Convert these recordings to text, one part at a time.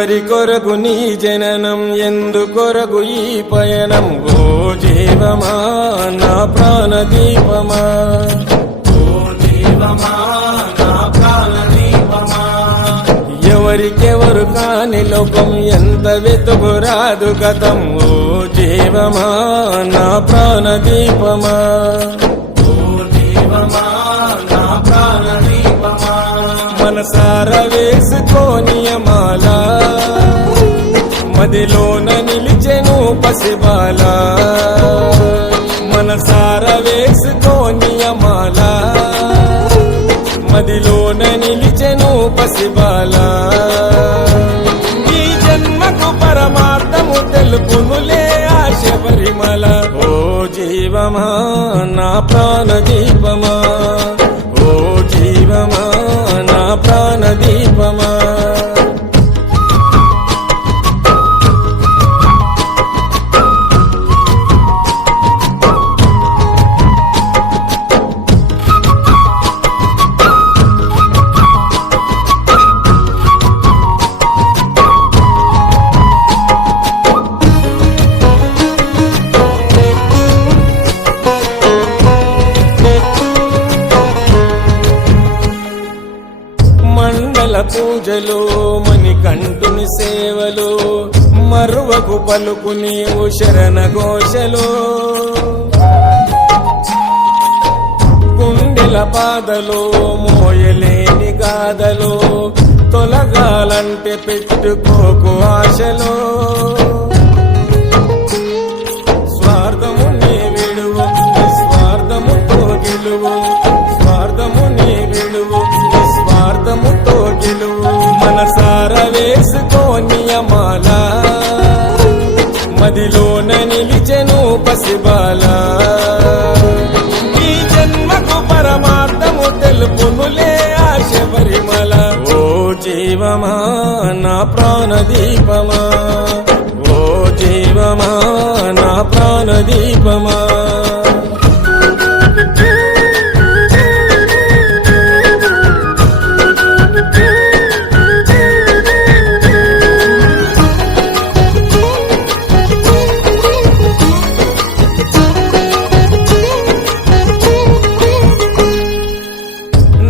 ఎవరి కొరకు నీ జననం, ఎందుకొరకు ఈ పయనం? ఓ జీవమా నా ప్రాణదీపమా, ఓ జీవమా నా ప్రాణదీపమా. ఎవరికెవరు కాని లోకం, ఎంత వెతుకురాదు గతం. ఓ జీవమా నా ప్రాణదీపమా, ఓ జీవమా నా ప్రాణదీపమా. మనసార వేసుకోని మాల, మదిలోన నిలిచెను పసిబాల. మనసార వేసుకోని మాల, మదిలోన నిలిచెను పసిబాల. ఈ జన్మకు పరమార్థము తెలుపునులే ఆశ పరిమళ. ఓ జీవమా నా ప్రాణదీపమా, ఓ జీవమా నా ప్రాణదీపమా. మండల పూజలు, మణికంఠుని సేవలు, మరువకు పలుకు నీవు శరణ ఘోషలు. గుండెల బాధలు, మోయలేని గాథలు, తొలగాలంటే పెట్టుకోకు ఆశలు. స్వార్థము నీ విడువు, నిస్వార్థముతో గెలువు. స్వార్థము నీ విడువు, నిస్వార్థముతో గెలువు. మనసార వేసుకోని మాల, మదిలోన నిలిచెను పసిబాల. ఈ జన్మకు పరమార్థము తెలుపునులే ఆశ పరిమళ. ఓ జీవమా నా ప్రాణదీపమా, ఓ జీవమా నా ప్రాణదీపమా.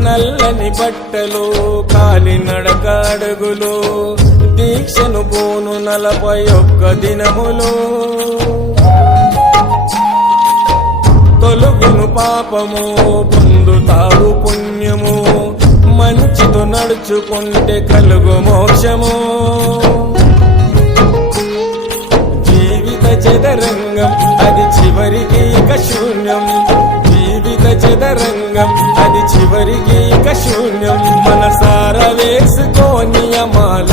నల్లని బట్టలు, కాలి నడక అడుగులు, దీక్షను పోను 41 దినములు. తొలుగును పాపము, పొందుతావు పుణ్యము. మంచితో నడుచుకుంటే కలుగు మోక్షము. జీవిత చదరంగం అది చివరికి ఇక శూన్యం. జీవిత చదరంగం అది చివరికి ఇక శూన్యం. మనసార వేసుకోని మాల,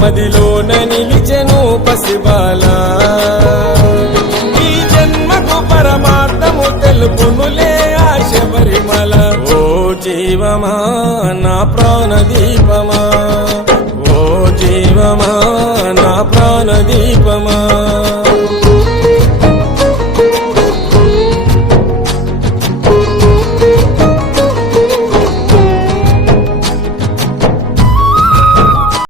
మదిలోన నిలిచెను పసిబాల. ఈ జన్మకు పరమార్థము తెలుపునులే ఆశ పరిమళ. ఓ జీవమా నా ప్రాణదీపమా,